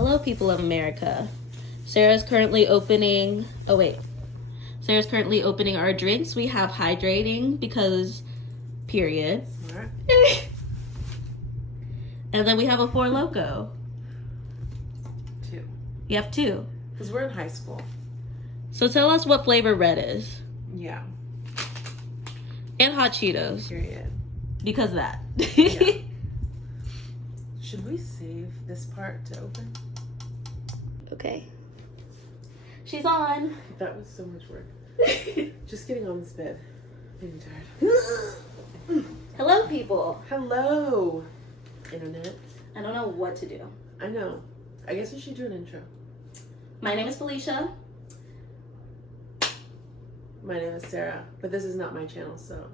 Hello, people of America. Sarah's currently opening. Oh, wait. Sarah's currently opening our drinks. We have hydrating because, period. Smart. And then we have a Four Loko. 2. You have 2. Because we're in high school. So tell us what flavor red is. Yeah. And hot Cheetos. Period. Because that. Yeah. Should we save this part to open? Okay. She's on. That was so much work. Just getting on this bed. I'm tired. Hello, people. Hello, Internet. I don't know what to do. I know. I guess we should do an intro. My name is Felicia. My name is Sarah, but this is not my channel, so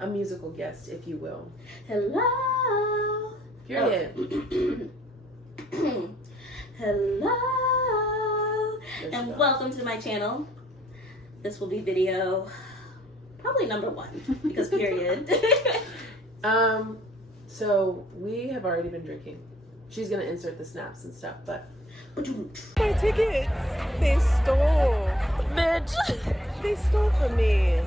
a musical guest, if you will. Hello. Period. Hello. There she And goes. welcome to my channel. This will be video probably number 1 because period. So we have already been drinking. She's gonna insert the snaps and stuff, but My tickets! They stole. Bitch. They stole from me.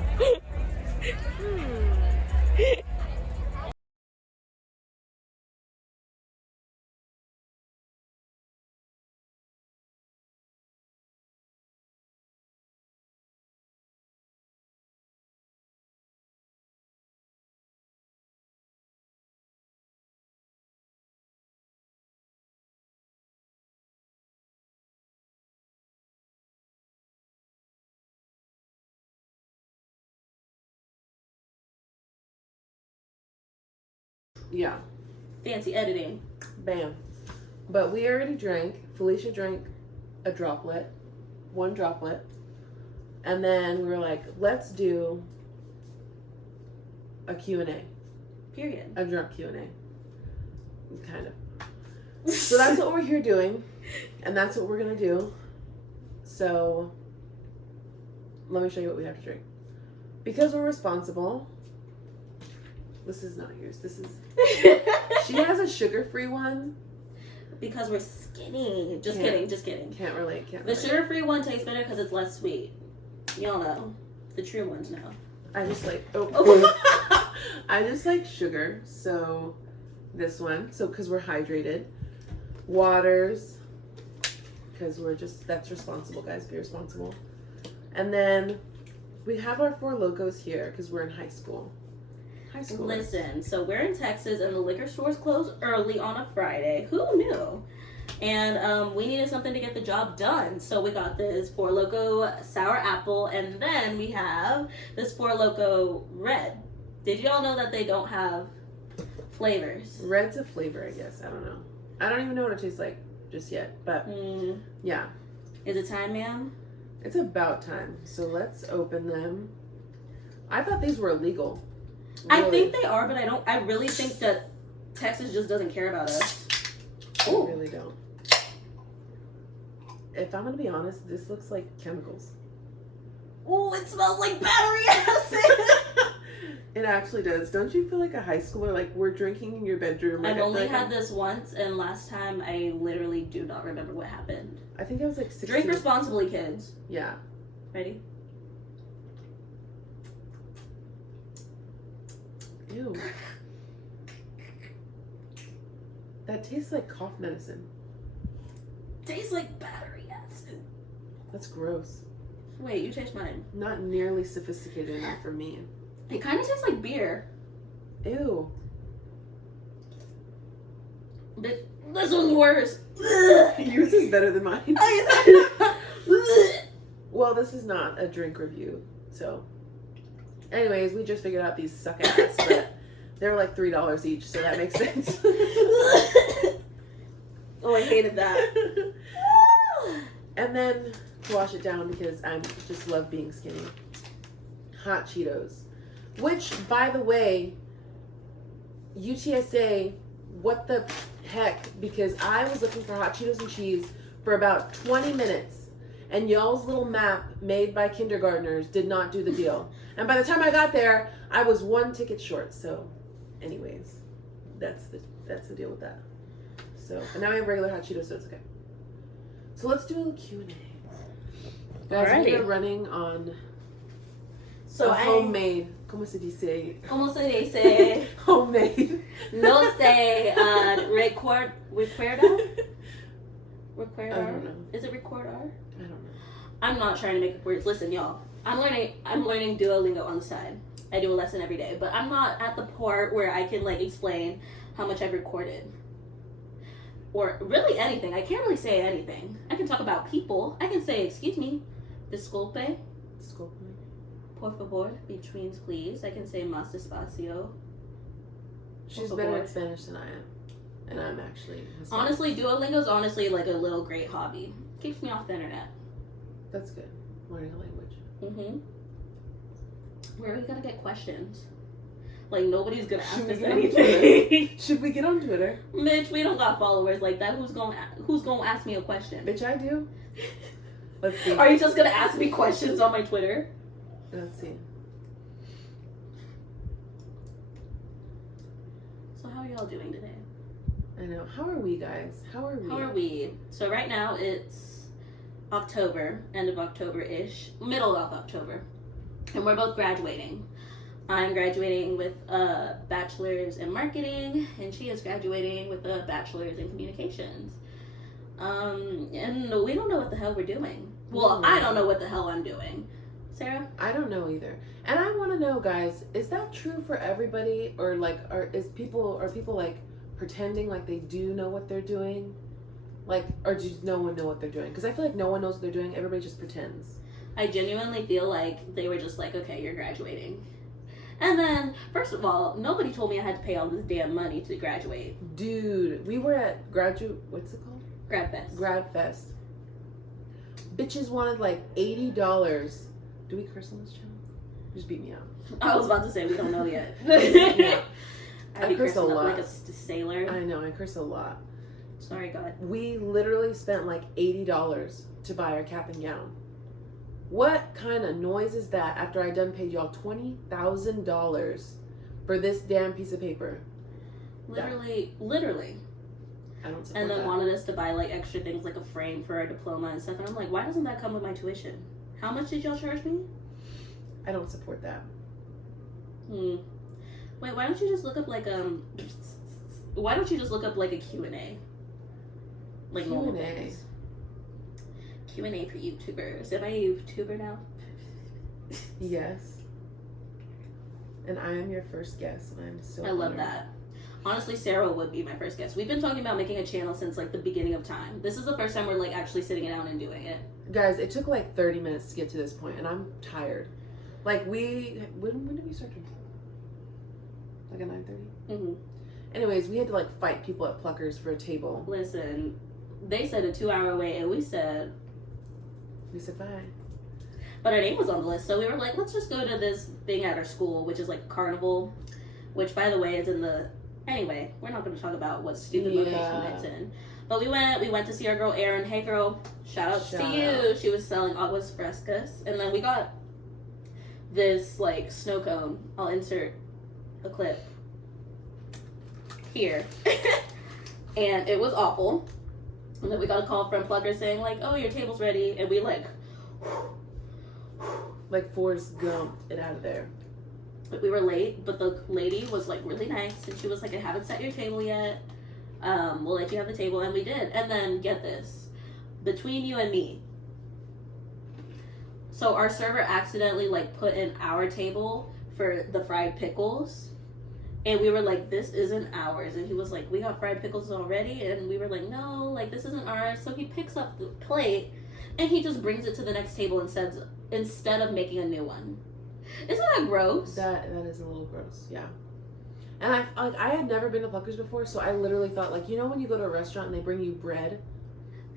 yeah, Fancy editing. bam. But we already drank. Felicia drank a droplet, 1 droplet, and then we were like, let's do a Q&A, Period. a drunk Q&A, kind of. So that's what we're here doing, and that's what we're gonna do. So let me show you what we have to drink. Because we're responsible. This is not yours. This is. She has a sugar-free one. Because we're skinny. Just Yeah. kidding. Just kidding. Can't relate. Can't The relate. sugar-free one tastes better because it's less sweet. Y'all know. The true ones know. I just like. Oh. I just like sugar. So this one. So because we're hydrated. Waters. Because we're just. That's responsible, guys. Be responsible. And then we have our Four Locos here because we're in high school. High school. Listen, so we're in Texas and the liquor stores close early on a Friday. Who knew? And we needed something to get the job done. So we got this Four Loko sour apple, and then we have this Four Loko red. Did y'all know that they don't have flavors? Red's a flavor, I guess. I don't know. I don't even know what it tastes like just yet. But yeah, Is it time, ma'am? it's about time. So let's open them. I thought these were illegal. I Really. think they are, but I really think that Texas just doesn't care about us. I really don't. If I'm gonna be honest, this looks like chemicals. Oh, it smells like battery acid. It actually does. Don't you feel like a high schooler? Like we're drinking in your bedroom. Like, I've I feel only like had this once, and last time I literally do not remember what happened. I think I was like 16. Drink responsibly, kids. Yeah. Ready? Ew. That tastes like cough medicine. Tastes like battery acid. That's gross. Wait, you taste mine. Not nearly sophisticated enough for me. It kind of tastes like beer, Ew. but this one's worse. Yours is better than mine. Ugh. Well, this is not a drink review, so. Anyways, we just figured out these suck ass, but they were like $3 each, so that makes sense. Oh, I hated that. And then to wash it down because I just love being skinny. Hot Cheetos, which, by the way, UTSA, what the heck? Because I was looking for hot Cheetos and cheese for about 20 minutes. And y'all's little map made by kindergartners did not do the deal. And by the time I got there, I was 1 ticket short. So, anyways, that's the deal with that. So, and now we have regular hot Cheetos, so it's okay. So let's do a Q&A. Guys, Alrighty. we are running on So a homemade, ¿cómo se dice? ¿Cómo se dice? Homemade. No sé, recuerda? I don't know. Is it recorder? I don't know. I'm not trying to make up words. Listen, y'all. I'm learning Duolingo on the side. I do a lesson every day, but I'm not at the part where I can like explain how much I've recorded. Or really anything. I can't really say anything. I can talk about people. I can say, excuse me, disculpe, Disculpe. por favor, between please. I can say más despacio. She's Por better favor. at Spanish than I am. And I'm actually Hispanic. Honestly, Duolingo's honestly like a little great hobby. Keeps me off the internet. That's good. Learning a language. Mm-hmm. Where are we gonna get questions? Like nobody's gonna ask Should we us get on anything. Should we get on Twitter? Mitch, we don't got followers like that. Who's gonna ask me a question? Bitch, I do. Let's see. Are you just gonna ask me questions on my Twitter? Let's see. So how are y'all doing today? I know. How are we, guys? How are we? How are we? So right now it's October, end of October-ish, middle of October, and we're both graduating. I'm graduating with a bachelor's in marketing, and she is graduating with a bachelor's in communications. And we don't know what the hell we're doing. Well, I don't know what the hell I'm doing. Sarah? I don't know either. And I want to know, guys, is that true for everybody, or like, are people like pretending like they do know what they're doing, like, or does no one know what they're doing? Because I feel like no one knows what they're doing. Everybody just pretends. I genuinely feel like they were just like, okay, you're graduating. And then, first of all, nobody told me I had to pay all this damn money to graduate. Dude, we were at what's it called? GradFest. GradFest. Bitches wanted like $80. Do we curse on this channel? Just beat me up. I was about to say, we don't know yet. Yeah. I'd I be curse a cursing up lot. like a sailor. I know, I curse a lot. Sorry, God. We literally spent like $80 to buy our cap and gown. What kind of noise is that after I done paid y'all $20,000 for this damn piece of paper? Literally. I don't support And then that. wanted us to buy like extra things like a frame for our diploma and stuff. And I'm like, why doesn't that come with my tuition? How much did y'all charge me? I don't support that. Wait, why don't you just look up like why don't you just look up like a Q&A? Like normal Q&A. things. Q&A for YouTubers. Am I a YouTuber now? Yes. And I am your first guest, and I'm so I love honored. that. Honestly, Sarah would be my first guest. We've been talking about making a channel since like the beginning of time. This is the first time we're like actually sitting down and doing it. Guys, it took like 30 minutes to get to this point, and I'm tired. Like when did we start drinking? Like at 9:30? Mm-hmm. Anyways, we had to like fight people at Pluckers for a table. Listen, they said a 2-hour wait, and we said bye. But our name was on the list, so we were like, let's just go to this thing at our school, which is like a carnival, which by the way is in the... Anyway, we're not going to talk about what stupid location it's in. But we went to see our girl Erin. Hey girl, shout out to you. She was selling aguas frescas. And then we got this like snow cone. I'll insert a clip here. And it was awful. And then we got a call from Plucker saying like, oh, your table's ready. And we like Forrest Gump it out of there. we were late, but the lady was like really nice, and she was like, I haven't set your table yet. We'll let you have the table, and we did. And then get this, between you and me, so our server accidentally like put in our table for the fried pickles, and we were like, this isn't ours. And he was like, we got fried pickles already, and we were like, no, like this isn't ours. So he picks up the plate and he just brings it to the next table and says, instead of making a new one. Isn't that gross? That is a little gross, yeah. And I had never been to Pluckers before, so I literally thought like, you know when you go to a restaurant and they bring you bread,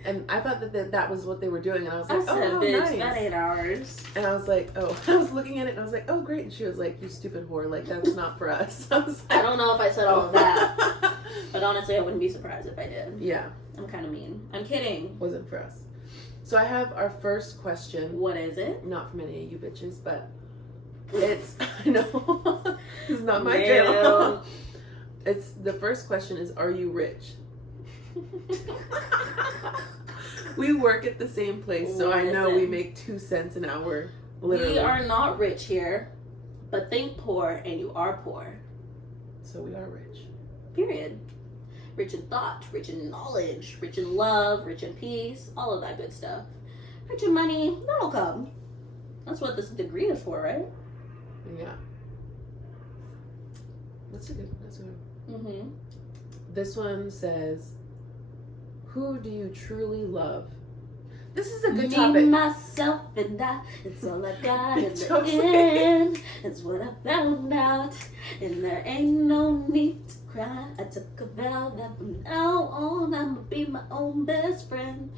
and I thought that was what they were doing, and I was like, I said, oh, bitch, nice. that ain't ours. And I was like, oh, I was looking at it and I was like, oh great, and she was like, you stupid whore, like that's not for us. I was like, I don't know if I said all of that, but honestly, I wouldn't be surprised if I did. Yeah, I'm kind of mean. I'm kidding. wasn't for us. So I have our first question. What is it? Not from any of you bitches, but it's I know it's not my Damn. girl. It's the first question is, are you rich? We work at the same place, so I know we Listen. make 2 cents an hour. Literally. We are not rich here, but think poor and you are poor. So we are rich. Period. Rich in thought, rich in knowledge, rich in love, rich in peace, all of that good stuff. Rich in money, that'll come. That's what this degree is for, right? Yeah. That's a good one. Mm-hmm. This one says, who do you truly love? This is a good Me, topic. myself, and I. It's all I got in the Don't say end. It's what I found out. And there ain't no need to cry. I took a vow that from now on I'ma be my own best friend.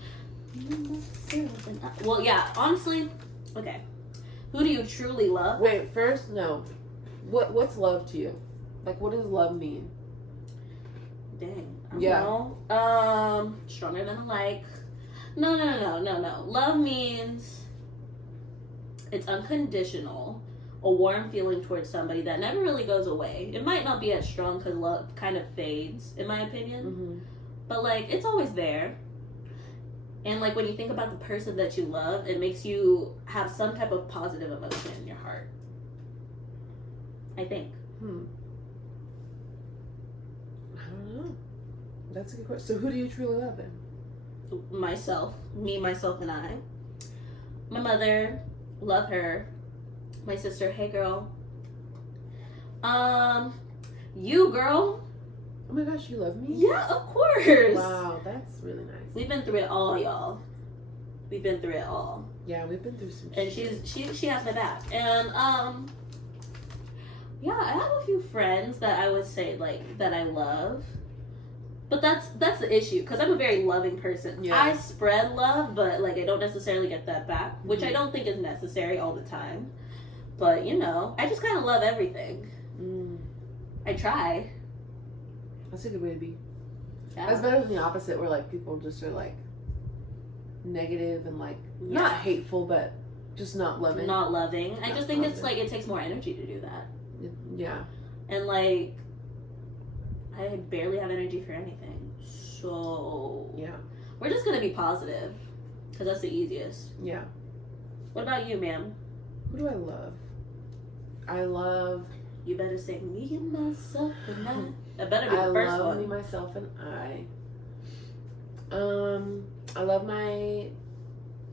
Me, myself, and I. Well, yeah, honestly, okay. Who do you truly love? Wait, first, no. What's love to you? Like, what does love mean? Dang. I don't Yeah. know. Stronger than a like. No. Love means it's unconditional, a warm feeling towards somebody that never really goes away. It might not be as strong because love kind of fades, in my opinion. Mm-hmm. But, like, it's always there. And, like, when you think about the person that you love, it makes you have some type of positive emotion in your heart. I think. I don't know. That's a good question. So who do you truly love then? Myself. Me, myself, and I. My mother. Love her. My sister. Hey, girl. You, girl. Oh my gosh, you love me? Yeah, of course. Wow, that's really nice. We've been through it all, y'all. We've been through it all. Yeah, we've been through some And shit. she has my back. And yeah, I have a few friends that I would say like that I love. But that's the issue because I'm a very loving person. Yeah. I spread love, but like I don't necessarily get that back, which I Mhm. don't think is necessary all the time. But you know, I just kind of love everything. I try. That's a good way to be. Yeah. That's better than the opposite where like people just are like negative and like not Yeah. hateful but just not loving. Not loving. I Not just think it's loving. like it takes more energy to do that. Yeah. And like I barely have energy for anything. So Yeah. we're just gonna be positive because that's the easiest. Yeah. What about you, ma'am? Who do I love? I love You better say me and myself and I. That better be the I first love one. me, myself, and I love my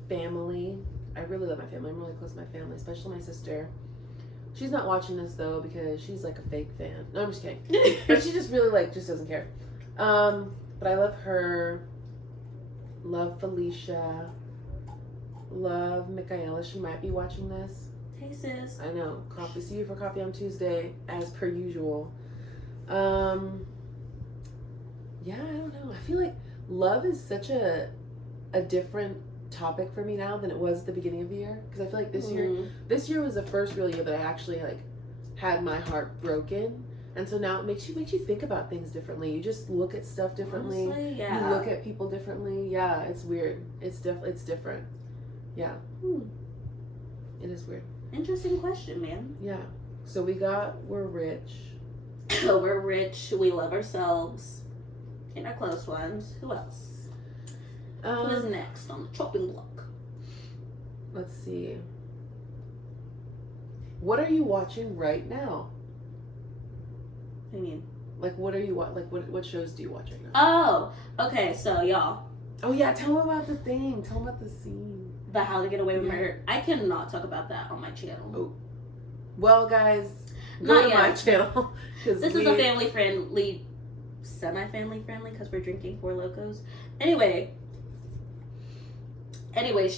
family. I really love my family. I'm really close to my family, especially my sister. She's not watching this though because she's like a fake fan. No, I'm just kidding. But she just really like just doesn't care. But I love her. Love Felicia. Love Michaela. She might be watching this. Hey sis. I know. Coffee. See you for coffee on Tuesday, as per usual. Yeah, I don't know. I feel like love is such a different topic for me now than it was at the beginning of the year. Because I feel like this year was the first real year that I actually like had my heart broken, and so now it makes you think about things differently. You just look at stuff differently. Honestly, yeah. You look at people differently. Yeah, it's weird. It's different. Yeah. It is weird. Interesting question, man. Yeah. So we're rich. So we're rich. We love ourselves and our close ones. Who else? Who is next on the chopping block? Let's see. What are you watching right now? I mean, Like, what are you like? What shows do you watch right now? oh, okay. So y'all, Oh yeah, tell them about the thing. Tell them about the scene. the How to Get Away with Yeah. Murder. I cannot talk about that on my channel. Oh. Well, guys, go Not to my yet. channel. This is a family friendly, semi-family friendly, because we're drinking Four Locos. Anyways,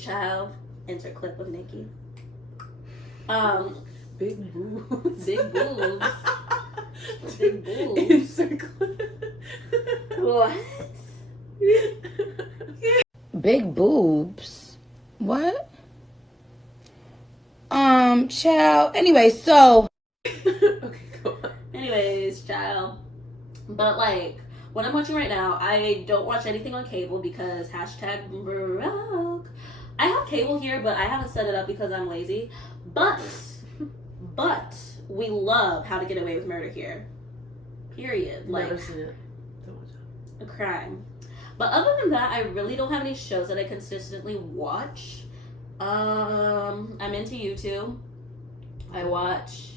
child, insert clip of Nikki. Big boobs. Big boobs. Big boobs. Insert clip. What? Big boobs. What? Child. Anyway, so. Okay, go on. Anyways, child. But like, what I'm watching right now, I don't watch anything on cable because hashtag broke. I have cable here, but I haven't set it up because I'm lazy. But we love How to Get Away with Murder here. Period. Like Never seen it. Don't watch it. a crime. But other than that, I really don't have any shows that I consistently watch. I'm into YouTube. I watch.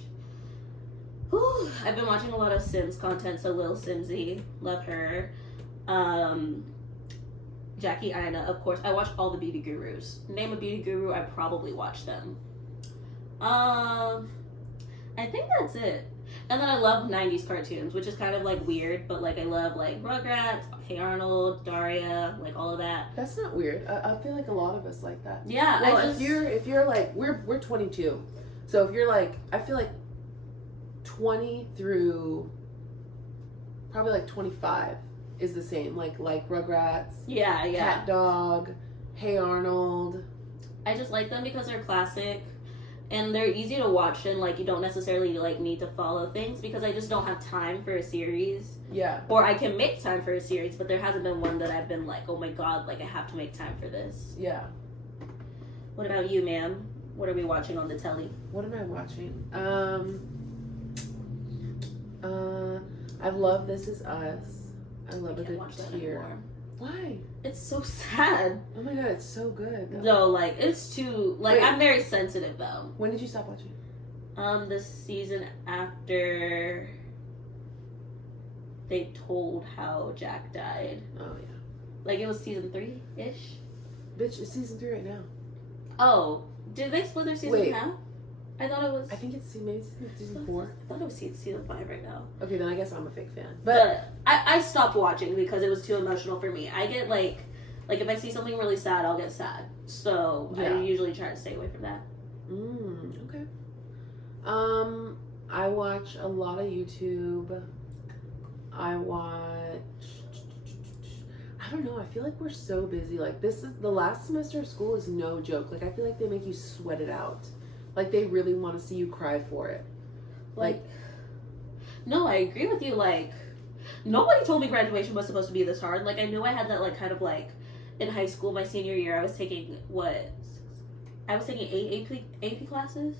I've been watching a lot of Sims content, so Lil Simsy, love her. Jackie Aina, of course. I watch all the beauty gurus. Name a beauty guru, I probably watch them. I think that's it. And then I love 90s cartoons, which is kind of like weird, but like I love like Rugrats, Hey Arnold, Daria, like all of that. That's not weird. I feel like a lot of us like that. Yeah, Well, if you're like we're 22, so if you're like, I feel like 20 through probably like 25 is the same. Like Rugrats, yeah. Cat Dog, Hey Arnold. I just like them because they're classic. And they're easy to watch, and like you don't necessarily like need to follow things because I just don't have time for a series. Yeah. Or I can make time for a series, but there hasn't been one that I've been like, oh my god, like I have to make time for this. Yeah. What about you, ma'am? What are we watching on the telly? What am I watching? I love This Is Us. I love I a can't good watch that tear. anymore. Why? It's so sad. Oh my god, it's so good. No, like it's too like Wait. I'm very sensitive though. When did you stop watching? The season after they told how Jack died. Oh yeah. Like it was season 3-ish. Bitch, it's season 3 right now. Oh, did they split their season Wait. in half? I thought it was. I think it's maybe season 4. I thought it was season 5 right now. Okay, then I guess I'm a fake fan. But I stopped watching because it was too emotional for me. I get like if I see something really sad, I'll get sad. So Yeah. I usually try to stay away from that. Okay. I watch a lot of YouTube. I don't know, I feel like we're so busy. Like this is the last semester of school is no joke. Like I feel like they make you sweat it out. Like they really want to see you cry for it. Like no, I agree with you. Like nobody told me graduation was supposed to be this hard. Like I knew I had that like kind of like in high school, my senior year, I was taking 8 AP classes.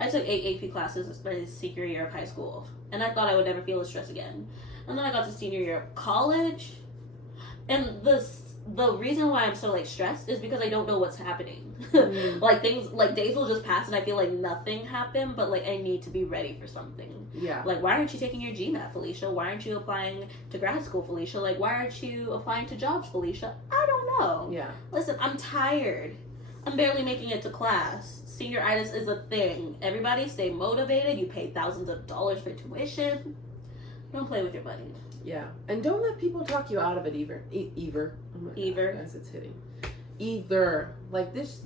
I took 8 AP classes my senior year of high school, and I thought I would never feel this stress again. And then I got to senior year of college, and the reason why I'm so like stressed is because I don't know what's happening. Like things like days will just pass and I feel like nothing happened, but like I need to be ready for something. Yeah. Like why aren't you taking your GMAT, Felicia? Why aren't you applying to grad school, Felicia? Like why aren't you applying to jobs, Felicia? I don't know. Yeah. Listen, I'm tired. I'm barely making it to class. Senioritis is a thing. Everybody stay motivated. You pay thousands of dollars for tuition. Don't play with your money. Yeah. And don't let people talk you out of it either. Either. Oh my Either. God, guys, it's hitting. Either. Like this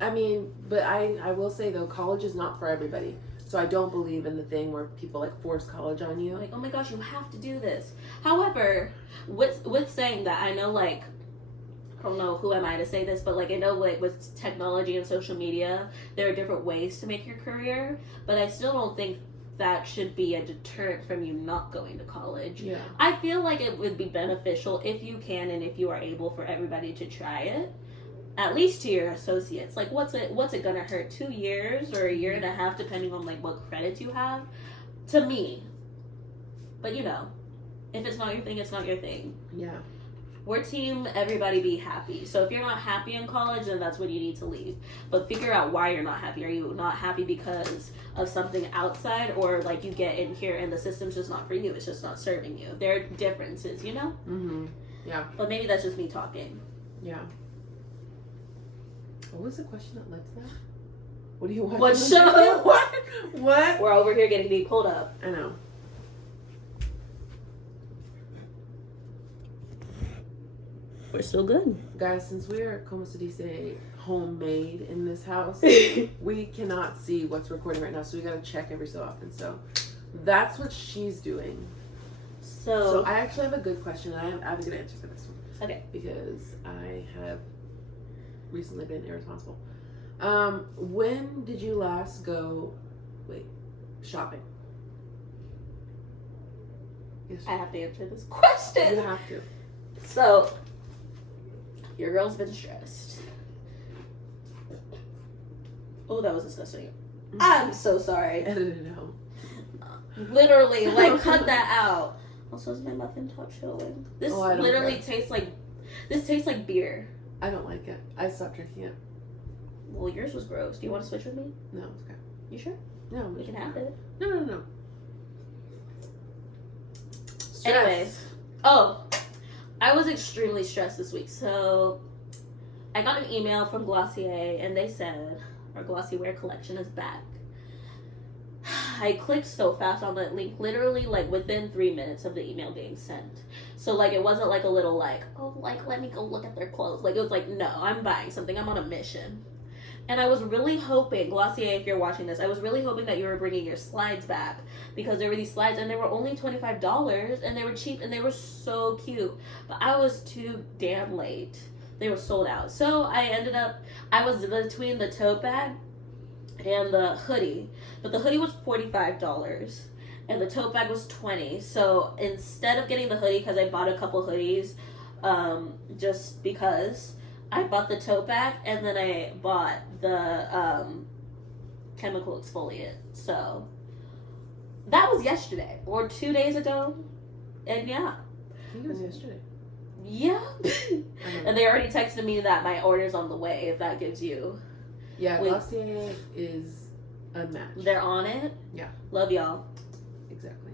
I mean, but I will say though, college is not for everybody. So I don't believe in the thing where people like force college on you. Like, oh my gosh, you have to do this. However, with saying that, I know like I don't know who am I to say this, but like I know like with technology and social media, there are different ways to make your career, but I still don't think that should be a deterrent from you not going to college. Yeah. I feel like it would be beneficial if you can and if you are able for everybody to try it. At least to your associates. Like what's it gonna hurt? 2 years or a year and a half depending on like what credits you have? To me. But you know, if it's not your thing, it's not your thing. Yeah. We're team everybody be happy. So if you're not happy in college, then that's when you need to leave. But figure out why you're not happy. Are you not happy because of something outside, or like you get in here and the system's just not for you? It's just not serving you. There are differences, you know? Yeah. But maybe that's just me talking. Yeah. What was the question that led to that? What do you want? What show? What? We're over here getting me pulled up. I know. We're still good. Guys, since we are como se dice homemade in this house, we cannot see what's recording right now, so we gotta check every so often. So that's what she's doing. So I actually have a good question, and I have a good answer for this one. Okay. Because I have recently been irresponsible. When did you last go shopping? Yes. I have to answer this question. You have to. So, your girl's been stressed. Oh, that was disgusting. I'm so sorry. Edit it out. Literally, like, cut that out. Also, is my muffin top showing? This Oh, I don't literally care. tastes like beer. I don't like it. I stopped drinking it. Well, yours was gross. Do you want to switch with me? No, it's okay. You sure? No, We can have it. No. Anyways, oh, I was extremely stressed this week. So, I got an email from Glossier, and they said our Glossy Wear collection is back. I clicked so fast on that link, literally like within 3 minutes of the email being sent. So like it wasn't like a little like, oh, like let me go look at their clothes. Like it was like, no, I'm buying something. I'm on a mission. And I was really hoping, Glossier, if you're watching this, I was really hoping that you were bringing your slides back, because there were these slides and they were only $25 and they were cheap and they were so cute. But I was too damn late. They were sold out. So I was between the tote bag and the hoodie, but the hoodie was $45 and the tote bag was $20. So instead of getting the hoodie, because I bought a couple hoodies, just because, I bought the tote bag and then I bought the chemical exfoliant. So that was yesterday or 2 days ago, and yeah. I think it was yesterday. Yeah. And they already texted me that my order's on the way, if that gives you. Yeah, Glossier is unmatched. They're on it? Yeah. Love y'all. Exactly.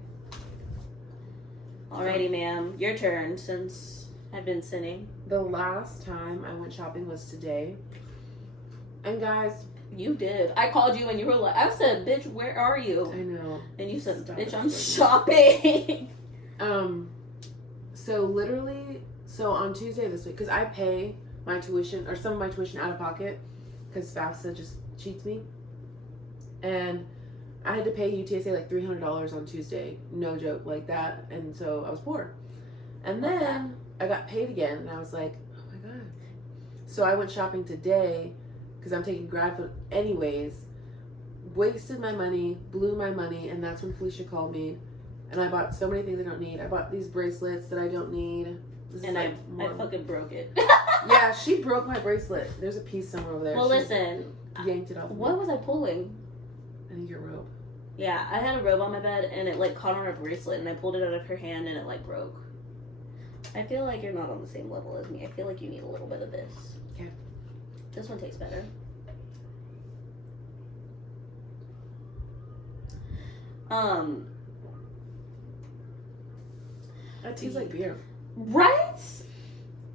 Alrighty, ma'am. Your turn, since I've been sinning. The last time I went shopping was today. And guys, You did. I called you and you were like, I said, bitch, where are I you? know. And you said, Stop bitch, it, I'm Brittany. shopping. So literally, on Tuesday this week, because I pay my tuition, or some of my tuition out of pocket, because FAFSA just cheats me. And I had to pay UTSA like $300 on Tuesday. No joke, like that. And so I was poor. And then I got paid again, and I was like, oh my God. So I went shopping today, because I'm taking grad food anyways. Wasted my money, blew my money, and that's when Felicia called me. And I bought so many things I don't need. I bought these bracelets that I don't need. This is And like I fucking broke it. yeah, she broke my bracelet. There's a piece somewhere over there. Well, She listen. yanked it off. What was I pulling? I think your robe. Yeah, I had a robe on my bed and it like caught on her bracelet and I pulled it out of her hand and it like broke. I feel like you're not on the same level as me. I feel like you need a little bit of this. Okay. This one tastes better. That tastes like beer. Right?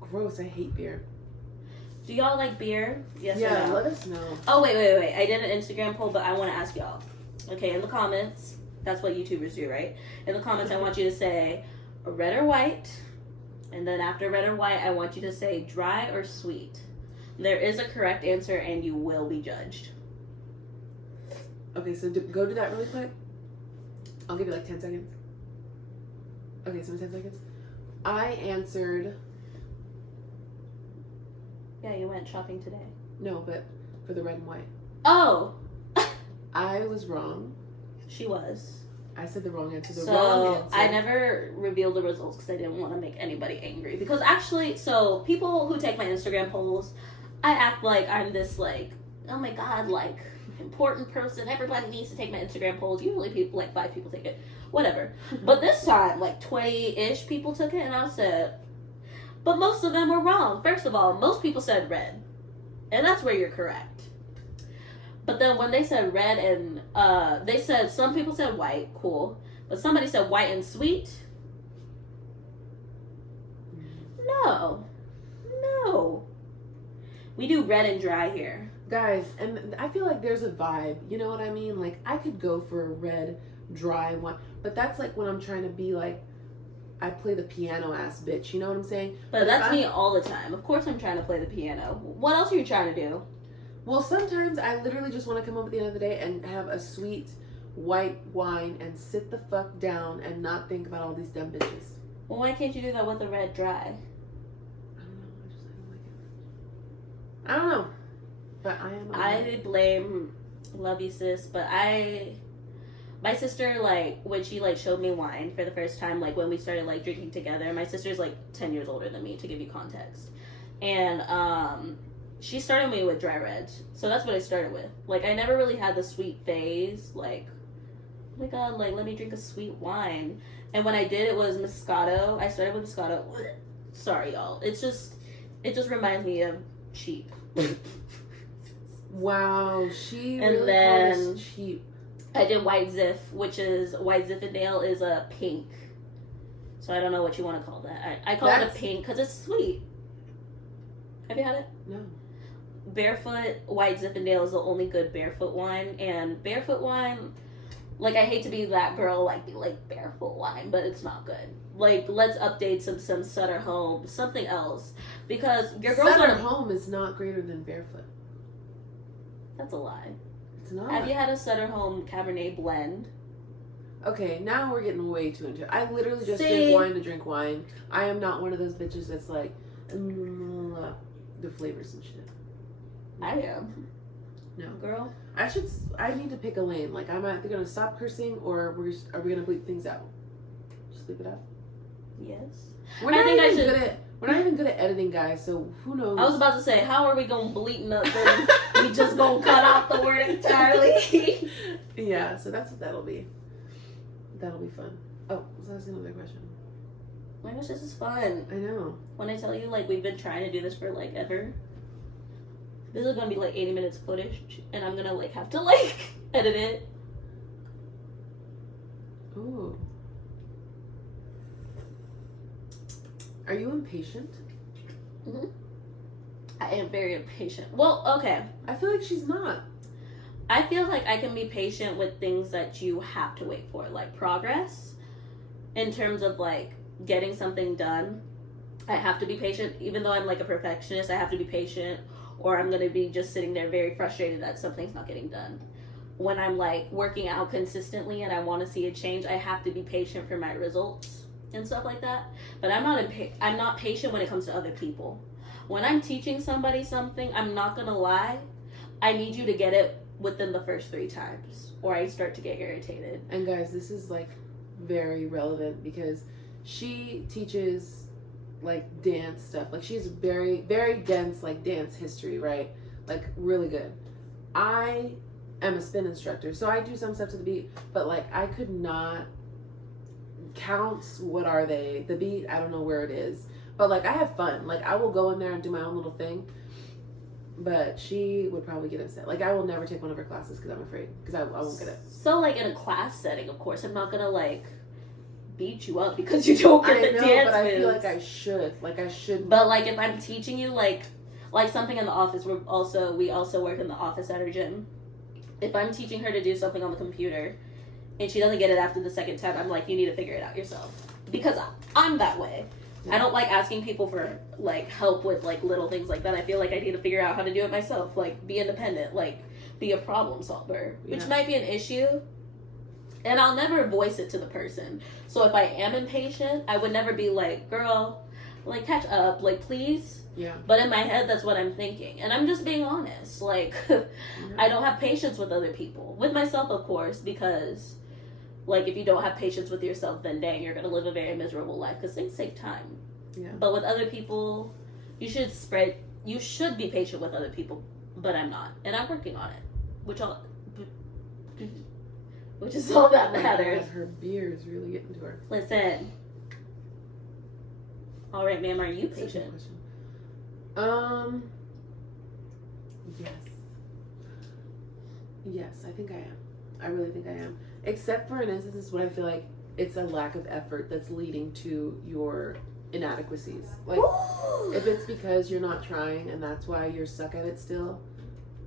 Gross. I hate beer. Do y'all like beer? Yes Yeah, or no? let us know. Oh, wait. I did an Instagram poll, but I want to ask y'all. Okay, in the comments, that's what YouTubers do, right? In the comments, I want you to say red or white. And then after red or white, I want you to say dry or sweet. There is a correct answer, and you will be judged. Okay, so go do that really quick. I'll give you like 10 seconds. Okay, so in 10 seconds. I answered Yeah, you went shopping today. no, but for the red and white. Oh! I was wrong. She was. I said the wrong answer. The wrong So, answer. I never revealed the results because I didn't want to make anybody angry. Because actually, so people who take my Instagram polls, I act like I'm this, like, oh my God, like, important person. Everybody needs to take my Instagram polls. Usually people, like 5 people take it. Whatever. But this time, like 20-ish people took it, and I said, but most of them were wrong. First of all, most people said red. And that's where you're correct. But then when they said red and, they said, some people said white, cool. But somebody said white and sweet. No. We do red and dry here. Guys, and I feel like there's a vibe. You know what I mean? Like, I could go for a red, dry one. But that's like when I'm trying to be like, I play the piano ass bitch. You know what I'm saying? But that's me all the time. Of course I'm trying to play the piano. What else are you trying to do? Well, sometimes I literally just want to come up at the end of the day and have a sweet white wine and sit the fuck down and not think about all these dumb bitches. Well, why can't you do that with the red dry? I don't know. But I am. I blame, love you sis, but my sister, like, when she, like, showed me wine for the first time, like, when we started, like, drinking together, my sister's, like, 10 years older than me, to give you context. And, she started me with dry reds. So that's what I started with. Like, I never really had the sweet phase, like, oh my god, like, let me drink a sweet wine. And when I did, it was Moscato. I started with Moscato. Sorry, y'all. It just reminds me of cheap. Wow, she And really then- called us cheap. I did White Ziff, which is White Zinfandel is a pink. So I don't know what you want to call that. I call it That's- a pink because it's sweet. Have you had it? No. Barefoot White Zinfandel is the only good barefoot wine, and barefoot wine, like, I hate to be that girl, like, be like barefoot wine, but it's not good. Like, let's update some Sutter Home, something else, because your girl's Sutter gonna. Home is not greater than Barefoot. That's a lie. It's not. Have you had a Sutter Home Cabernet blend? Okay, now we're getting way too into it. I literally just See? drink wine to drink wine. I am not one of those bitches that's like, the flavors and shit. I am. No. Girl. I need to pick a lane. Like, I'm either gonna stop cursing or are we gonna bleep things out? Just bleep it out. Yes. We're I not think I even should- good at. We're not even good at editing, guys. So who knows? I was about to say, how are we gonna bleep nothing? We just gonna cut out the word entirely. Yeah. So that's what that'll be. That'll be fun. Oh, so that's another question. Oh my gosh, this is fun. I know. When I tell you, like, we've been trying to do this for, like, ever. This is gonna be, like, 80 minutes footage, and I'm gonna, like, have to, like, edit it. Ooh. Are you impatient? I am very impatient. Well, okay. I feel like she's not. I feel like I can be patient with things that you have to wait for, like progress. In terms of, like, getting something done, I have to be patient. Even though I'm, like, a perfectionist, I have to be patient, or I'm gonna be just sitting there very frustrated that something's not getting done. When I'm, like, working out consistently and I want to see a change, I have to be patient for my results and stuff like that. But I'm not patient when it comes to other people. When I'm teaching somebody something, I'm not gonna lie, I need you to get it within the first 3 times, or I start to get irritated. And guys, this is like very relevant because she teaches like dance stuff. Like she's very, very dense, like dance history, right? Like really good. I am a spin instructor, so I do some stuff to the beat, but like I could not count what are they? The beat, I don't know where it is. But like I have fun. Like I will go in there and do my own little thing. But she would probably get upset. Like I will never take one of her classes because I'm afraid because I won't get it. So, like, in a class setting, of course, I'm not gonna, like, beat you up because you don't get I the know, dance but I feel moves. like I should. Like I should. But, like, if I'm teaching you, like something in the office, we also work in the office at our gym. If I'm teaching her to do something on the computer and she doesn't get it after the second time, I'm like, you need to figure it out yourself. Because I'm that way. I don't like asking people for, like, help with, like, little things like that. I feel like I need to figure out how to do it myself. Like, be independent. Like, be a problem solver. Which Yeah. might be an issue. And I'll never voice it to the person. So if I am impatient, I would never be like, girl, like, catch up. Like, please. Yeah. But in my head, that's what I'm thinking. And I'm just being honest. Like, I don't have patience with other people. With myself, of course, because... like, if you don't have patience with yourself, then dang, you're going to live a very miserable life because things take time. Yeah. But with other people, you should be patient with other people, but I'm not. And I'm working on it, which is all that Oh my matters. God, her beer is really getting to her. Listen. All right, ma'am, are you That's a good patient? question. Yes. Yes, I think I am. I really think I am. Except for in instances when I feel like it's a lack of effort that's leading to your inadequacies. Like, if it's because you're not trying and that's why you're stuck at it still,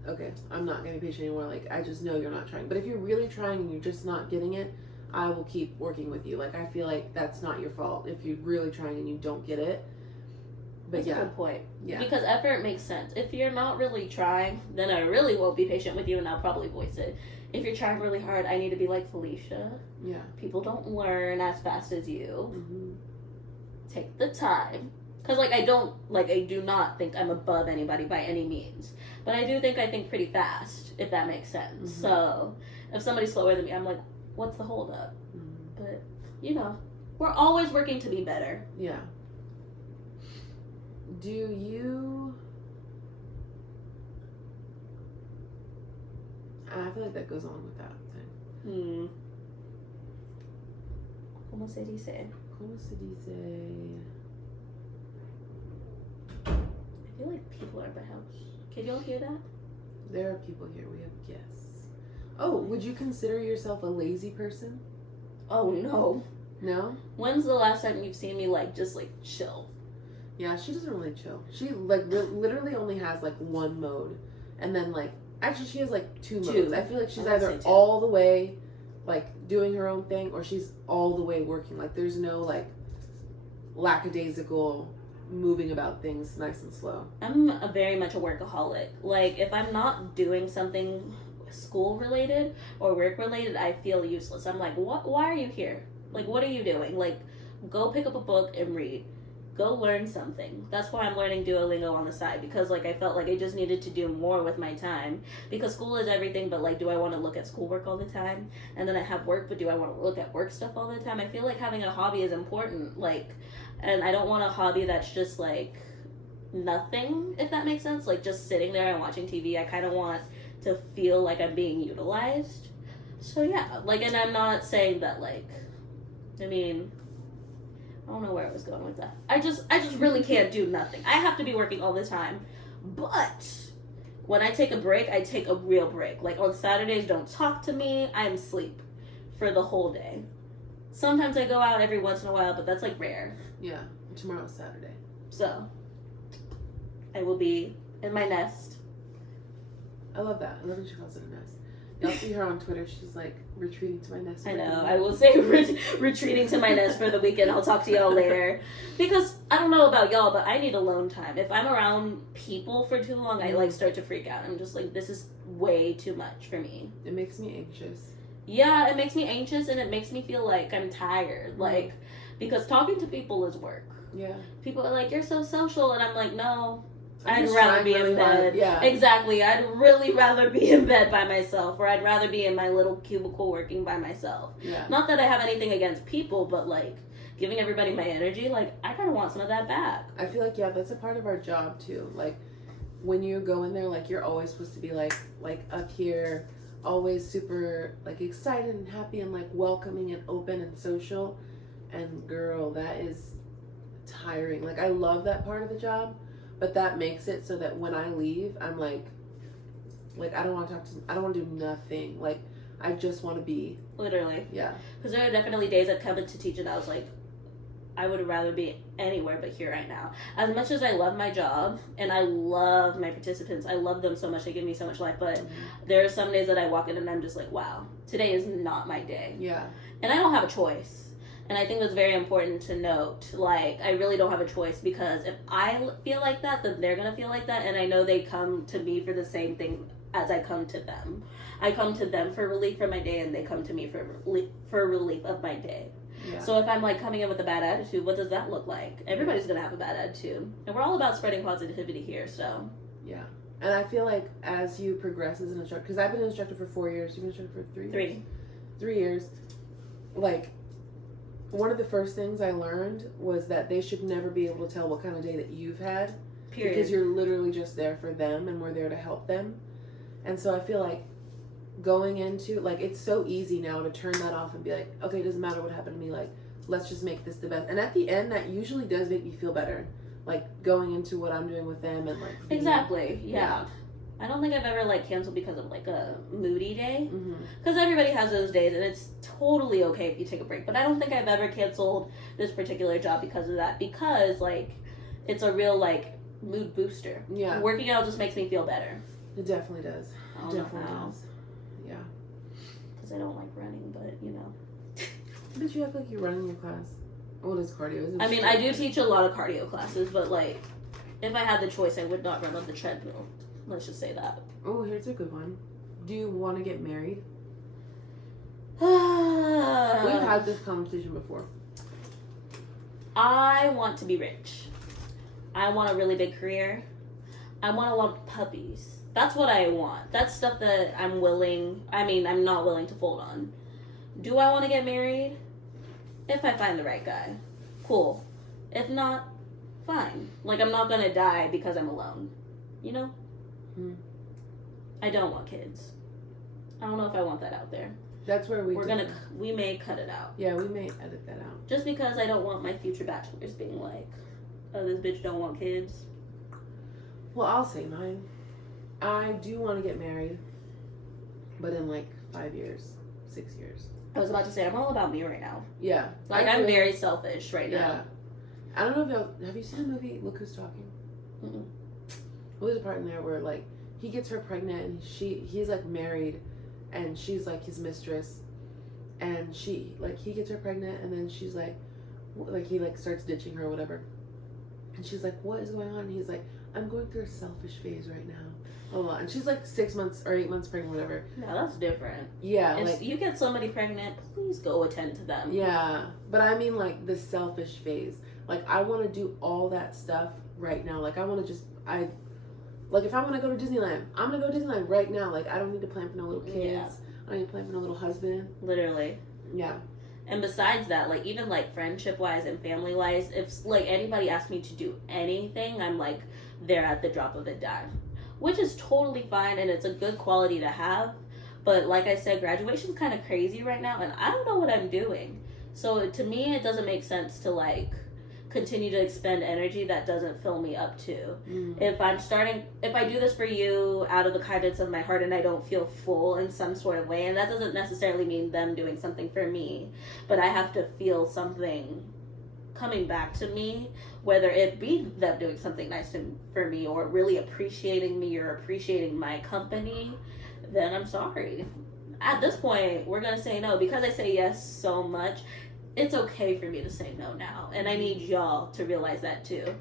okay, I'm not going to be patient anymore. Like, I just know you're not trying. But if you're really trying and you're just not getting it, I will keep working with you. Like, I feel like that's not your fault if you're really trying and you don't get it. But That's yeah. a good point. Yeah. Because effort makes sense. If you're not really trying, then I really won't be patient with you and I'll probably voice it. If you're trying really hard, I need to be like, Felicia, Yeah. people don't learn as fast as you. Mm-hmm. Take the time. Because, like, I do not think I'm above anybody by any means. But I do think I think pretty fast, if that makes sense. Mhm. So, if somebody's slower than me, I'm like, what's the holdup? Mm-hmm. But, you know, we're always working to be better. Yeah. Do you... I feel like that goes on with that thing. Como se dice? Como se dice? I feel like people are at the house. Can y'all hear that? There are people here. We have guests. Oh, would you consider yourself a lazy person? Oh no. No? When's the last time you've seen me like just like chill? Yeah, she doesn't really chill. She like literally only has like one mode. And then like, actually she has like two modes. I feel like she's I would either say two. all the way like doing her own thing or she's all the way working. Like there's no like lackadaisical moving about things nice and slow. I'm very much a workaholic. Like if I'm not doing something school related or work related, I feel useless. I'm like, what? Why are you here? Like, what are you doing? Like, go pick up a book and read. Go learn something. That's why I'm learning Duolingo on the side, because like I felt like I just needed to do more with my time, because school is everything, but like, do I want to look at schoolwork all the time? And then I have work, but do I want to look at work stuff all the time? I feel like having a hobby is important, like, and I don't want a hobby that's just like nothing, if that makes sense, like just sitting there and watching TV. I kind of want to feel like I'm being utilized. So yeah, like, and I'm not saying that like, I mean, I don't know where I was going with that. I just really can't do nothing. I have to be working all the time. But when I take a break, I take a real break. Like on Saturdays, don't talk to me. I'm asleep for the whole day. Sometimes I go out every once in a while, but that's like rare. Yeah, tomorrow's Saturday. So I will be in my nest. I love that. I love when she calls it a nest. Y'all see her on Twitter. She's like, retreating to my nest. I know. I will say retreating to my nest for the weekend. I'll talk to y'all later. Because I don't know about y'all, but I need alone time. If I'm around people for too long, I like start to freak out. I'm just like, this is way too much for me. It makes me anxious. Yeah, it makes me anxious and it makes me feel like I'm tired. Like, because talking to people is work. Yeah. People are like, you're so social. And I'm like, no. I'm I'd just rather trying be really in hard. bed. Yeah. Exactly. I'd really rather be in bed by myself, or I'd rather be in my little cubicle working by myself. Yeah. Not that I have anything against people, but like giving everybody my energy, like I kind of want some of that back. I feel like, yeah, that's a part of our job too. Like when you go in there, like you're always supposed to be like up here, always super like excited and happy and like welcoming and open and social. And girl, that is tiring. Like I love that part of the job. But that makes it so that when I leave, I'm like I don't want to talk to, I don't want to do nothing. Like, I just want to be. Literally. Yeah. Because there are definitely days I've come into teaching, I was like, I would rather be anywhere but here right now. As much as I love my job, and I love my participants, I love them so much, they give me so much life, but there are some days that I walk in and I'm just like, wow, today is not my day. Yeah. And I don't have a choice. And I think that's very important to note. Like, I really don't have a choice, because if I feel like that, then they're going to feel like that. And I know they come to me for the same thing as I come to them. I come to them for relief from my day, and they come to me for relief of my day. Yeah. So if I'm like coming in with a bad attitude, what does that look like? Everybody's going to have a bad attitude. And we're all about spreading positivity here, so. Yeah. And I feel like as you progress as an instructor, because I've been an instructor for 4 years. You've been an instructor for 3 years? 3. 3 years. Like, one of the first things I learned was that they should never be able to tell what kind of day that you've had. Period. Because you're literally just there for them and we're there to help them. And so I feel like going into, like, it's so easy now to turn that off and be like, okay, it doesn't matter what happened to me. Like, let's just make this the best. And at the end, that usually does make me feel better. Like, going into what I'm doing with them and, like... Exactly, yeah. I don't think I've ever like canceled because of like a moody day, Mm-hmm. because everybody has those days and it's totally okay if you take a break, but I don't think I've ever canceled this particular job because of that, because like it's a real like mood booster. Yeah. Working out just makes me feel better. It definitely does. I It don't know definitely how, does. Yeah. because I don't like running, but you know. But you act like you're running your class. What is cardio? I mean, I do teach a lot of cardio classes, but like if I had the choice, I would not run on the treadmill. Let's just say that. Oh, here's a good one. Do you want to get married? We've had this conversation before. I want to be rich. I want a really big career. I want a lot of puppies. That's what I want. That's stuff that I'm not willing to fold on. Do I want to get married? If I find the right guy. Cool. If not, fine. Like, I'm not gonna die because I'm alone. You know? I don't want kids. I don't know if I want that out there. That's where we may cut it out. Yeah, we may edit that out. Just because I don't want my future bachelors being like, oh, this bitch don't want kids. Well, I'll say mine. I do want to get married, but in like 5 years, 6 years. I was about to say, I'm all about me right now. Yeah. Like, I'm very selfish right now. I don't know if y'all, have you seen the movie Look Who's Talking? Mm-mm. Well, there's a part in there where like he gets her pregnant and he's like married and she's like his mistress, and he gets her pregnant and then she's like he like starts ditching her or whatever, and she's like, what is going on? And he's like, I'm going through a selfish phase right now. And she's like 6 months or 8 months pregnant, whatever. No, that's different. Yeah, And like you get somebody pregnant, please go attend to them. yeah, but I mean like the selfish phase. Like I want to do all that stuff right now. Like I want to if I want to go to Disneyland, I'm gonna go to Disneyland right now. Like I don't need to plan for no little kids. Yeah. I don't need to plan for no little husband. Literally. Yeah. And besides that, like even like friendship wise and family wise, if like anybody asks me to do anything, I'm like there at the drop of a dime, which is totally fine and it's a good quality to have. But like I said, graduation's kind of crazy right now, and I don't know what I'm doing. So to me, it doesn't make sense to like continue to expend energy that doesn't fill me up too. If I do this for you out of the kindness of my heart and I don't feel full in some sort of way, and that doesn't necessarily mean them doing something for me, but I have to feel something coming back to me, whether it be them doing something nice for me or really appreciating me or appreciating my company, then I'm sorry. At this point, we're gonna say no. Because I say yes so much, it's okay for me to say no now. And I need y'all to realize that too.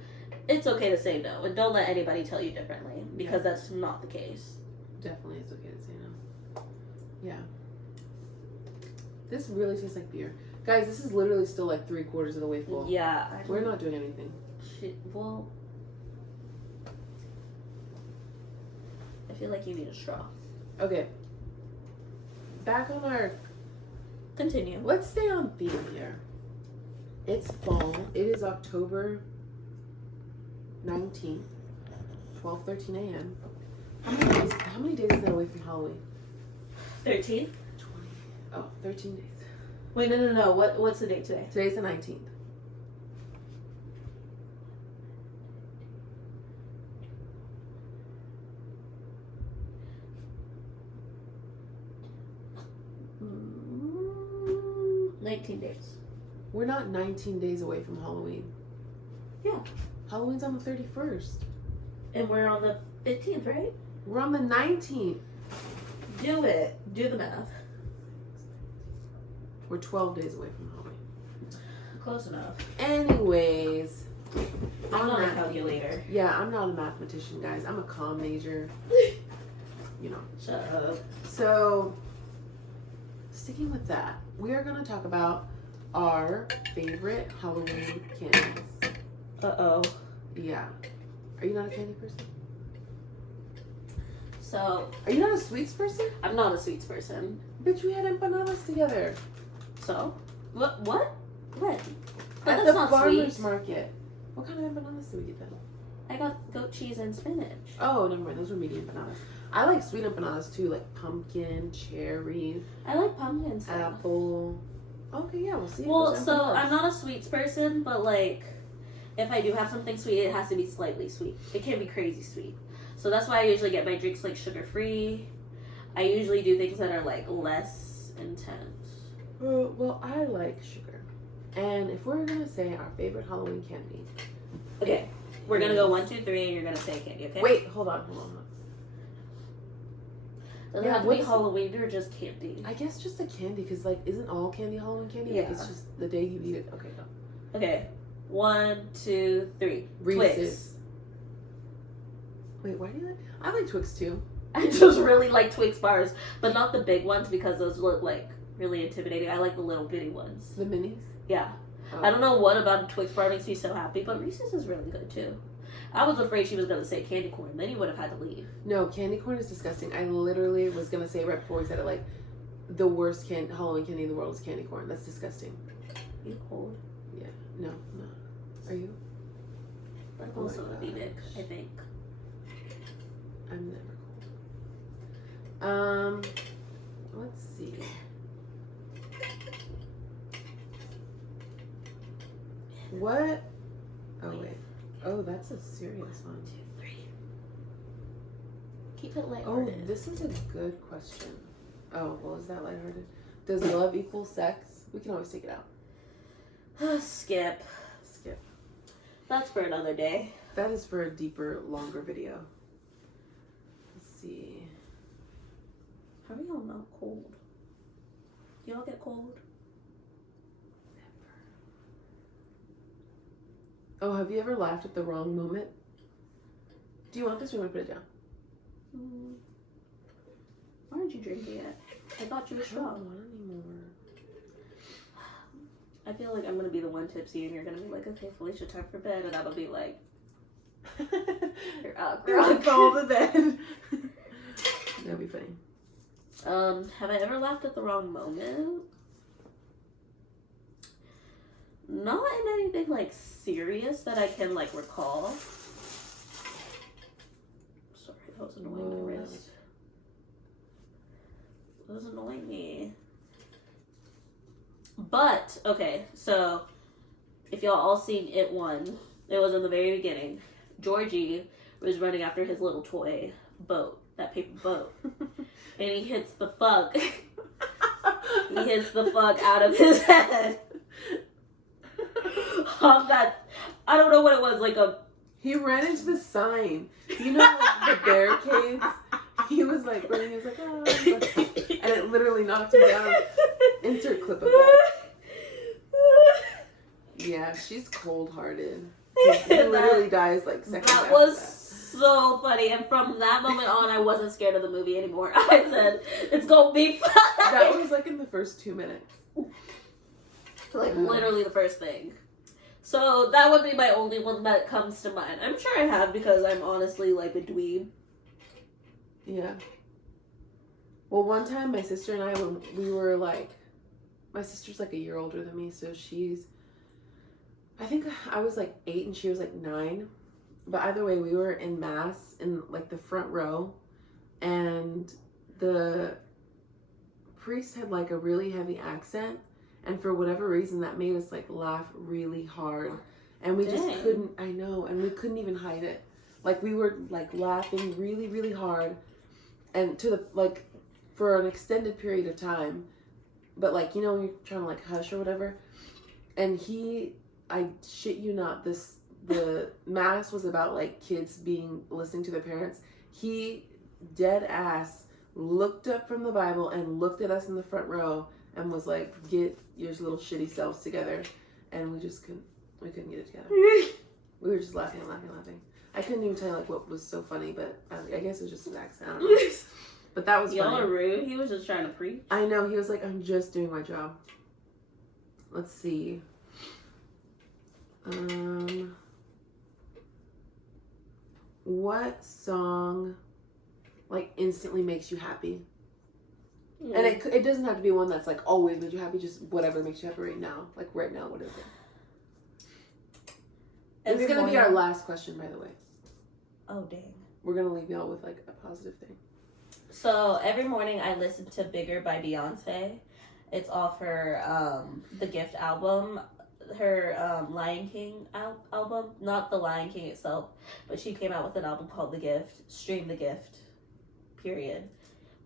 It's okay to say no. And don't let anybody tell you differently, because that's not the case. Definitely it's okay to say no. Yeah. This really tastes like beer. Guys, this is literally still like 3/4 of the way full. Yeah. We're not doing anything. Well, I feel like you need a straw. Okay. Back on our... Continue. Let's stay on theme here. It's fall. It is October 19th, 12:13 a.m. How many days is that away from Halloween? 13th? 13 days. Wait, no. What's the date today? Today's the 19th. Mm, 19 days. We're not 19 days away from Halloween. Yeah. Halloween's on the 31st. And we're on the 15th, right? We're on the 19th. Do it. Do the math. We're 12 days away from Halloween. Close enough. Anyways. I'm not a that- calculator. Yeah, I'm not a mathematician, guys. I'm a comm major. You know. Shut up. So, sticking with that, we are going to talk about our favorite Halloween candies. Uh-oh. Yeah. Are you not a candy person? So, Are you not a sweets person? I'm not a sweets person. Bitch, we had empanadas together. So? What? When? But At that's the not farmer's sweet. market. What kind of empanadas did we get then? I got goat cheese and spinach. Oh, never mind. Those were medium empanadas. I like sweet empanadas too, like pumpkin, cherry, I like pumpkin stuff. apple. Okay, yeah, we'll see. Well, Those so empanadas. I'm not a sweets person, but like, if I do have something sweet, it has to be slightly sweet. It can't be crazy sweet. So that's why I usually get my drinks like sugar free. I usually do things that are like less intense. Well, I like sugar. And if we're gonna say our favorite Halloween candy, Okay, we're gonna go 1, 2, 3, and you're gonna say candy. Okay. wait, hold on. Doesn't Yeah, have to be what's- Halloween or just candy. I guess just a candy, because like, isn't all candy Halloween candy? Yeah. Like, it's just the day you eat it. Okay, go. Okay, 1, 2, 3. Reese's. Twix. Wait, why do you like? I like Twix too. I just really like Twix bars, but not the big ones because those look like really intimidating. I like the little bitty ones. The minis. Yeah. Oh. I don't know what about a Twix bar makes me so happy, but Reese's is really good too. I was afraid she was gonna say candy corn, then you would have had to leave. No, candy corn is disgusting. I literally was gonna say right before we said it, like, the worst Halloween candy in the world is candy corn. That's disgusting. You cold? Yeah. No. Are you? But Oh my also a Vivek, gosh. I think. I'm never cold. Let's see. What? Oh, wait. Oh, that's a serious one. 1, 2, 3. Keep it Oh, lighthearted. this is a good question. Oh, well, is that lighthearted? Does love equal sex? We can always take it out. Skip. Skip. That's for another day. That is for a deeper, longer video. Let's see. How are y'all not cold? Do y'all get cold? Oh, have you ever laughed at the wrong moment? Do you want this or you want to put it down? Why aren't you drinking it? I thought you were I don't strong. want anymore. I feel like I'm gonna be the one tipsy and you're gonna be like, okay, Felicia, time for bed. And I'm gonna be like, you're out, Girl, fall to bed. That'd be funny. Have I ever laughed at the wrong moment? Not in anything like serious that I can like recall. Sorry, that was annoying my wrist. That was annoying me. But, okay, so if y'all all seen It One, it was in the very beginning. Georgie was running after his little toy boat, that paper boat. And he hits the fuck. He hits the fuck out of his head. On that, I don't know what it was, like a... He ran into the sign. You know, like the barricades? He was like running, he was like, oh, and it literally knocked him down. Insert clip of that. Yeah, she's cold-hearted. He literally dies like seconds That after was that. so funny, and from that moment on, I wasn't scared of the movie anymore. I said, it's gonna be fun. That was like in the first 2 minutes. Like, literally the first thing. So, that would be my only one that comes to mind. I'm sure I have, because I'm honestly, like, a dweeb. Yeah. Well, one time my sister and I, when we were like, my sister's like a year older than me, so I think I was like 8 and she was like 9. But either way, we were in mass in like the front row, and the priest had like a really heavy accent, and for whatever reason that made us like laugh really hard, and we just Dang. couldn't, I know, and we couldn't even hide it. Like we were like laughing really, really hard, and to the like for an extended period of time, but like, you know, you're trying to like hush or whatever, and I shit you not, the mass was about like kids listening to their parents. He dead ass looked up from the Bible and looked at us in the front row and was like, get your little shitty selves together. And we couldn't get it together. We were just laughing and laughing and laughing. I couldn't even tell you like what was so funny, but I guess it was just an accent. I don't know. But that was Y'all funny. are rude. He was just trying to preach. I know, he was like, I'm just doing my job. Let's see. What song like instantly makes you happy? And it doesn't have to be one that's like always makes you happy, just whatever makes you happy right now. Like right now, what is it? It's gonna be our last question, by the way. Oh, dang. We're gonna leave y'all with like a positive thing. So every morning I listen to Bigger by Beyonce. It's off her The Gift album. Her Lion King album, not the Lion King itself, but she came out with an album called The Gift. Stream The Gift, period.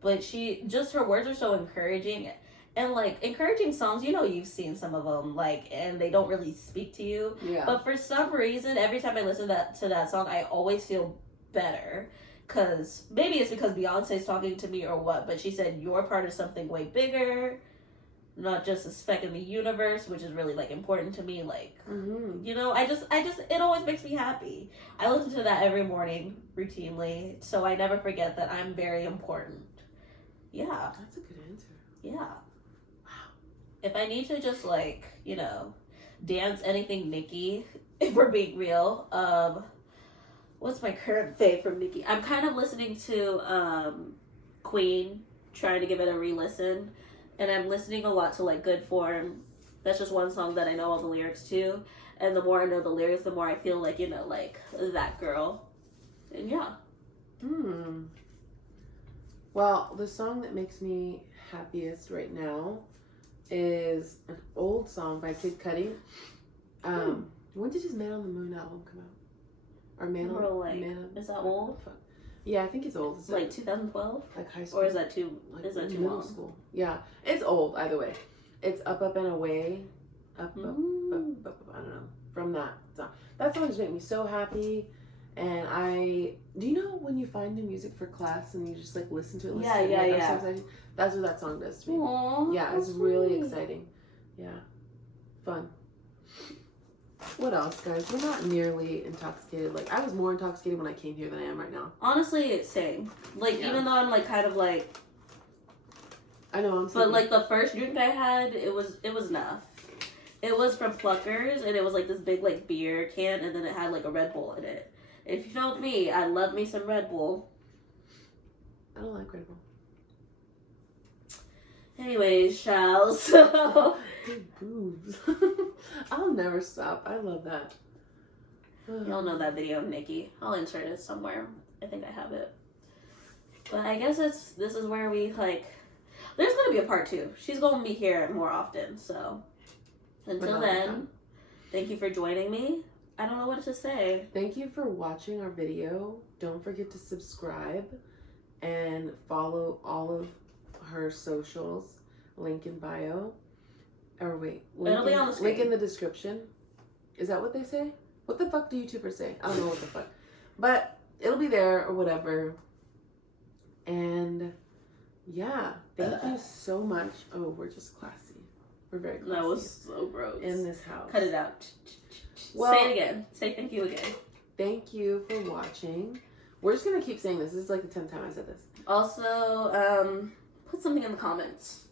But her words are so encouraging, and like encouraging songs, you know, you've seen some of them, like, and they don't really speak to you. Yeah. But for some reason, every time I listen to that song, I always feel better. Cause maybe it's because Beyonce's talking to me or what, but she said you're part of something way bigger. Not just a speck in the universe, which is really like important to me. Like, you know, I just, it always makes me happy. I listen to that every morning routinely, so I never forget that I'm very important. Yeah. That's a good answer. Yeah. Wow. If I need to just like, you know, dance anything Nicki, if we're being real, what's my current fave from Nicki? I'm kind of listening to Queen, trying to give it a re-listen. And I'm listening a lot to like Good Form. That's just one song that I know all the lyrics to. And the more I know the lyrics, the more I feel like, you know, like that girl. And yeah. Well, the song that makes me happiest right now is an old song by Kid Cudi. When did his Man on the Moon album come out? Or Man Or, on like, Man on, is that old? Fuck. Yeah, I think it's old. It's Like 2012? like high school. Or is that too Is that too middle long? school? Yeah, it's old either way. It's Up, Up and Away. Up, up, Mm. up. I don't know. From that song. That song just made me so happy. And do you know when you find new music for class and you just like listen to it? Yeah, to it, yeah, I'm yeah. so excited. That's what that song does to me. Aww, Yeah, it's that's really sweet. exciting. Yeah, fun. What else, guys? We're not nearly intoxicated. Like, I was more intoxicated when I came here than I am right now. Honestly, same. Like, Yeah. even though I'm like kind of like, I know, I'm but sleepy. like the first drink I had, it was enough. It was from Pluckers, and it was like this big like beer can, and then it had like a Red Bull in it. If you know me, I love me some Red Bull. I don't like Red Bull. Anyways, Shal, so Big boobs. I'll never stop. I love that. y'all know that video of Nikki. I'll insert it somewhere. I think I have it. But I guess this is where we like. There's gonna be a part 2. She's gonna be here more often. So until not then, done. thank you for joining me. I don't know what to say. Thank you for watching our video. Don't forget to subscribe and follow all of her socials. Link in bio. Or wait, link, It'll be on the screen. link in the description. Is that what they say? What the fuck do YouTubers say? I don't know what the fuck. But it'll be there or whatever. And yeah, thank you so much. Oh, we're just classy. We're very classy. That was so gross. in this house. Cut it out. Well- Say it again. Say thank you again. Thank you for watching. We're just gonna keep saying this. This is like the 10th time I said this. Also, put something in the comments.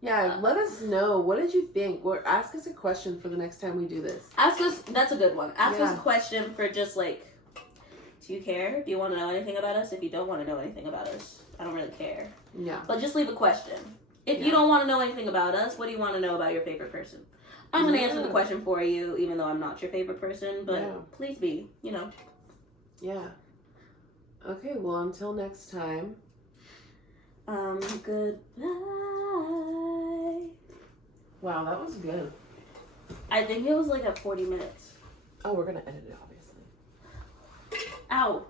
Yeah, let us know. What did you think? Or ask us a question for the next time we do this. Ask us. That's a good one. Ask us Yeah. a question for just like, do you care? Do you want to know anything about us? If you don't want to know anything about us, I don't really care. Yeah. But just leave a question. If Yeah. you don't want to know anything about us, what do you want to know about your favorite person? I'm gonna answer the Yeah. question for you, even though I'm not your favorite person. But Yeah. please be. You know. Yeah. Okay, well, until next time. Goodbye. Wow, that was good. I think it was like at 40 minutes. Oh, we're gonna edit it, obviously. Ow.